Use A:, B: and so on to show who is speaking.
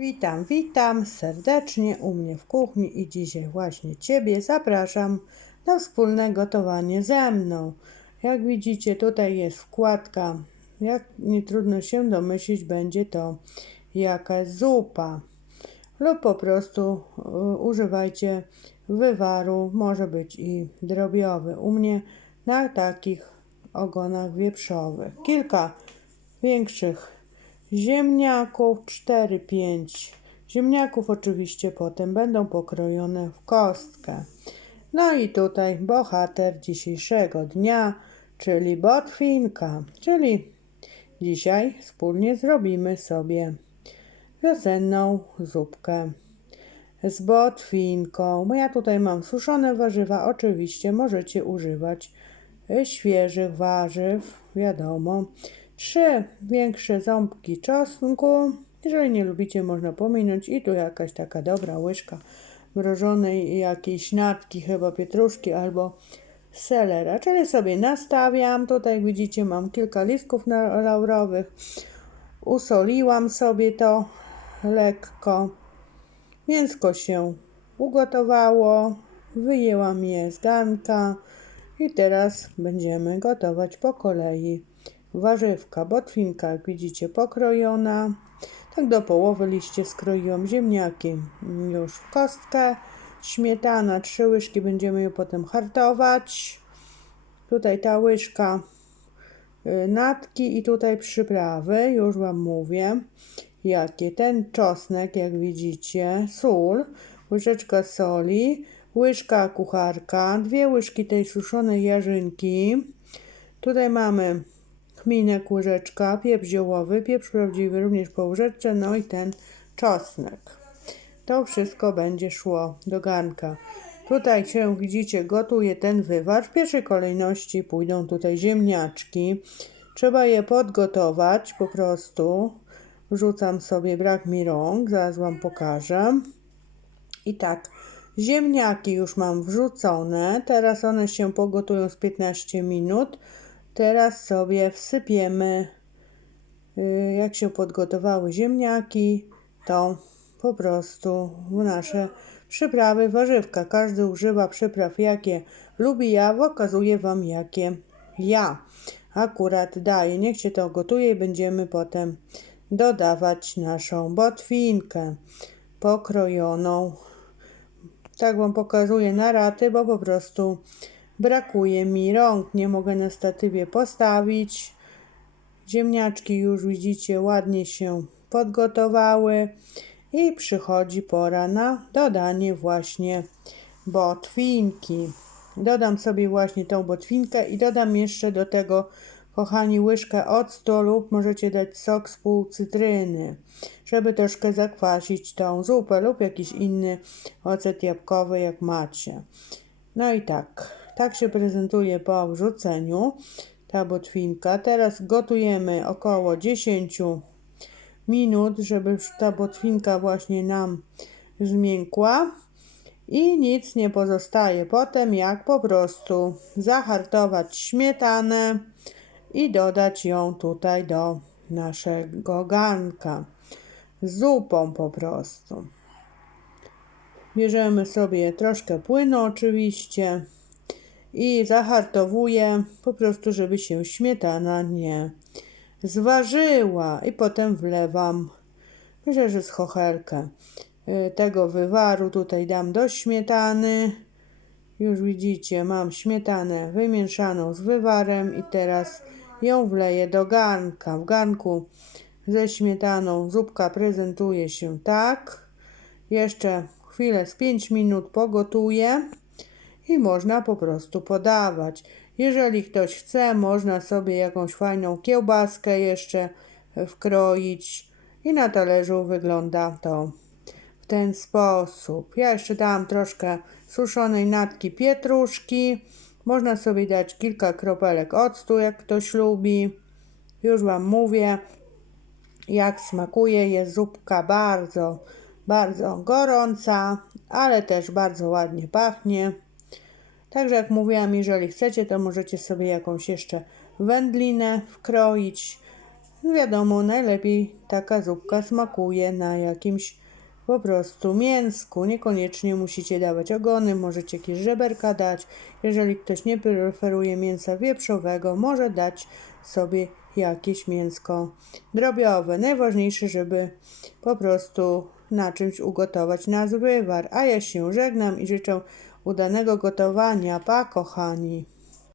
A: Witam, witam serdecznie u mnie w kuchni i dzisiaj właśnie Ciebie zapraszam na wspólne gotowanie ze mną. Jak widzicie, tutaj jest wkładka. Jak nie trudno się domyślić, będzie to jakaś zupa. Lub po prostu y, używajcie wywaru, może być i drobiowy. U mnie na takich ogonach wieprzowych. Kilka większych ziemniaków, 4-5 ziemniaków oczywiście potem będą pokrojone w kostkę. No i tutaj bohater dzisiejszego dnia, czyli botwinka, czyli dzisiaj wspólnie zrobimy sobie wiosenną zupkę z botwinką. Bo ja tutaj mam suszone warzywa, oczywiście możecie używać świeżych warzyw, wiadomo. Trzy większe ząbki czosnku. Jeżeli nie lubicie, można pominąć. I tu jakaś taka dobra łyżka mrożonej jakiejś natki, chyba pietruszki albo selera. Czyli sobie nastawiam. Tutaj widzicie, mam kilka listków laurowych. Usoliłam sobie to lekko. Mięsko się ugotowało. Wyjęłam je z garnka. I teraz będziemy gotować po kolei warzywka, botwinka, jak widzicie, pokrojona. Tak do połowy liście skroiłam ziemniaki już w kostkę. Śmietana, trzy łyżki, będziemy ją potem hartować. Tutaj ta łyżka y, natki i tutaj przyprawy, już Wam mówię jakie. Ten czosnek, jak widzicie, sól, łyżeczka soli, łyżka kucharka, dwie łyżki tej suszonej jarzynki. Tutaj mamy kminek łyżeczka, pieprz ziołowy, pieprz prawdziwy również po łyżeczce, no i ten czosnek. To wszystko będzie szło do garnka. Tutaj się widzicie, gotuje ten wywar. W pierwszej kolejności pójdą tutaj ziemniaczki. Trzeba je podgotować po prostu. Wrzucam sobie, brak mi rąk, zaraz Wam pokażę. I tak, ziemniaki już mam wrzucone. Teraz one się pogotują z 15 minut. Teraz sobie wsypiemy, y, jak się podgotowały ziemniaki, to po prostu w nasze przyprawy warzywka. Każdy używa przypraw, jakie lubi. Ja pokazuję Wam, jakie ja akurat daję. Niech się to gotuje i będziemy potem dodawać naszą botwinkę pokrojoną. Tak Wam pokazuję na raty, bo po prostu Brakuje mi rąk, nie mogę na statywie postawić. Ziemniaczki już widzicie ładnie się podgotowały i przychodzi pora na dodanie właśnie botwinki. Dodam sobie właśnie tą botwinkę i dodam jeszcze do tego, kochani, łyżkę octu lub możecie dać sok z pół cytryny, żeby troszkę zakwasić tą zupę lub jakiś inny ocet jabłkowy jak macie. No i tak, tak się prezentuje po wrzuceniu ta botwinka. Teraz gotujemy około 10 minut, żeby ta botwinka właśnie nam zmiękła. I nic nie pozostaje potem, jak po prostu zahartować śmietanę i dodać ją tutaj do naszego garnka. Zupą po prostu. Bierzemy sobie troszkę płynu oczywiście i zahartowuję po prostu, żeby się śmietana nie zważyła i potem wlewam, myślę, że z chochelkę y, tego wywaru tutaj dam do śmietany. Już widzicie, mam śmietanę wymieszaną z wywarem i teraz ją wleję do garnka. W garnku ze śmietaną zupka prezentuje się tak. Jeszcze chwilę z 5 minut pogotuję i można po prostu podawać. Jeżeli ktoś chce, można sobie jakąś fajną kiełbaskę jeszcze wkroić i na talerzu wygląda to w ten sposób. Ja jeszcze dałam troszkę suszonej natki pietruszki. Można sobie dać kilka kropelek octu, jak ktoś lubi. Już Wam mówię, jak smakuje. Jest zupka bardzo, bardzo gorąca, ale też bardzo ładnie pachnie. Także jak mówiłam, jeżeli chcecie, to możecie sobie jakąś jeszcze wędlinę wkroić. wiadomo, najlepiej taka zupka smakuje na jakimś po prostu mięsku. Niekoniecznie musicie dawać ogony, możecie jakieś żeberka dać. Jeżeli ktoś nie preferuje mięsa wieprzowego, może dać sobie jakieś mięsko drobiowe. Najważniejsze, żeby po prostu na czymś ugotować nasz wywar. A ja się żegnam i życzę udanego gotowania. Pa, kochani.